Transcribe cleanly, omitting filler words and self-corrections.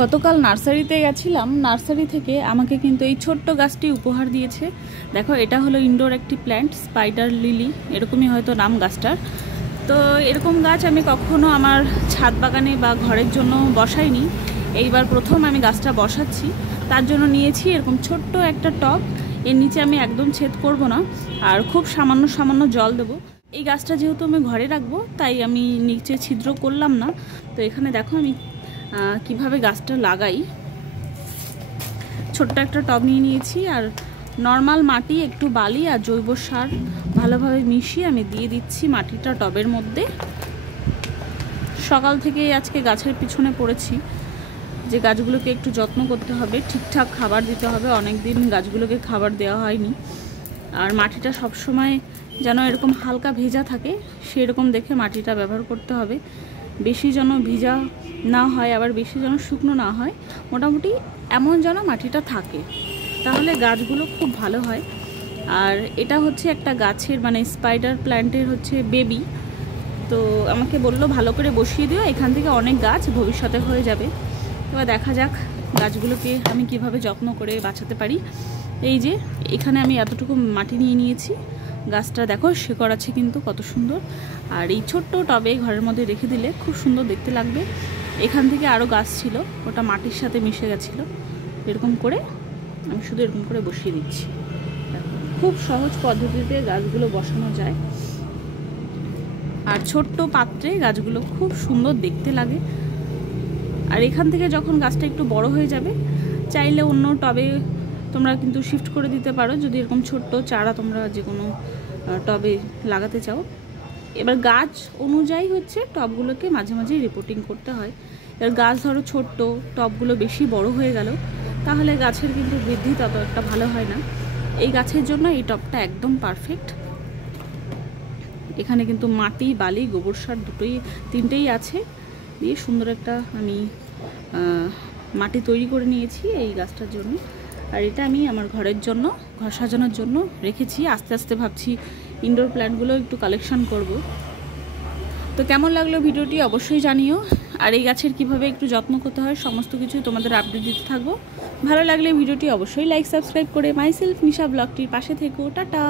গতকাল নার্সারিতে গেছিলাম, নার্সারি থেকে আমাকে কিন্তু এই ছোট্ট গাছটি উপহার দিয়েছে। দেখো, এটা হলো ইনডোর একটি প্ল্যান্ট, স্পাইডার লিলি এরকমই হয়তো নাম গাছটার। তো এরকম গাছ আমি কখনো আমার ছাদ বাগানে বা ঘরের জন্য বসাইনি, এইবার প্রথম আমি গাছটা বসাচ্ছি। তার জন্য নিয়েছি এরকম ছোট্ট একটা টব। এর নিচে আমি একদম ছেদ করব না, আর খুব সামান্য সামান্য জল দেবো। এই গাছটা যেহেতু আমি ঘরে রাখবো, তাই আমি নিচে ছিদ্র করলাম না। তো এখানে দেখো আমি কিভাবে গাছটা লাগাই। ছোট্ট একটা টব নিয়ে নিয়েছি, আর নর্মাল মাটি, একটু বালি আর জৈব সার ভালোভাবে মিশিয়ে আমি দিয়ে দিচ্ছি মাটিটা টবের মধ্যে। সকাল থেকে আজকে গাছের পিছনে পড়েছি যে গাছগুলোকে একটু যত্ন করতে হবে, ঠিকঠাক খাবার দিতে হবে। অনেক দিন গাছগুলোকে খাবার দেওয়া হয়নি, আর মাটিটা সবসময় যেন এরকম হালকা ভেজা থাকে সেরকম দেখে মাটিটা ব্যবহার করতে হবে। বেশি যেন ভিজা না হয়, আবার বেশি যেন শুকনো না হয়, মোটামুটি এমন যেন মাটিটা থাকে, তাহলে গাছগুলো খুব ভালো হয়। আর এটা হচ্ছে একটা গাছের মানে স্পাইডার প্ল্যান্টের হচ্ছে বেবি। তো আমাকে বললো ভালো করে বসিয়ে দিও, এখান থেকে অনেক গাছ ভবিষ্যতে হয়ে যাবে। এবার দেখা যাক গাছগুলোকে আমি কিভাবে যত্ন করে বাঁচাতে পারি। এই যে এখানে আমি এতটুকু মাটি নিয়ে নিয়েছি। গাছটা দেখো শেকড় আছে কিন্তু কত সুন্দর। আর এই ছোট্ট টবে ঘরের মধ্যে রেখে দিলে খুব সুন্দর দেখতে লাগবে। এখান থেকে আরও গাছ ছিল, ওটা মাটির সাথে মিশে গেছিলো। এরকম করে আমি শুধু এরকম করে বসিয়ে দিচ্ছি। খুব সহজ পদ্ধতিতে গাছগুলো বসানো যায়, আর ছোট্ট পাত্রে গাছগুলো খুব সুন্দর দেখতে লাগে। আর এখান থেকে যখন গাছটা একটু বড় হয়ে যাবে, চাইলে অন্য টবে তোমরা কিন্তু শিফট করে দিতে পারো, যদি এরকম ছোট্ট চারা তোমরা যে কোনো টবে লাগাতে চাও। এবার গাছ অনুযায়ী হচ্ছে টবগুলোকে মাঝে মাঝে রিপোর্টিং করতে হয়। এবার গাছ ধরো ছোট্ট, টবগুলো বেশি বড় হয়ে গেল, তাহলে গাছের কিন্তু বৃদ্ধি তত একটা ভালো হয় না। এই গাছের জন্য এই টবটা একদম পারফেক্ট। এখানে কিন্তু মাটি, বালি, গোবর সার তিনটেই আছে, দিয়ে সুন্দর একটা আমি মাটি তৈরি করে নিয়েছি এই গাছটার জন্য। আর এটা আমি আমার ঘরের জন্য, ঘর সাজানোর জন্য রেখেছি। আস্তে আস্তে ভাবছি ইনডোর প্ল্যান্টগুলো একটু কালেকশন করব। তো কেমন লাগলো ভিডিওটি অবশ্যই জানিও। আর এই গাছের কিভাবে একটু যত্ন করতে হয় সমস্ত কিছুই তোমাদের আপডেট দিতে থাকবো। ভালো লাগলে ভিডিওটি অবশ্যই লাইক, সাবস্ক্রাইব করে মাইসেলফ নিশা ব্লগটির পাশে থেকো। টাটা।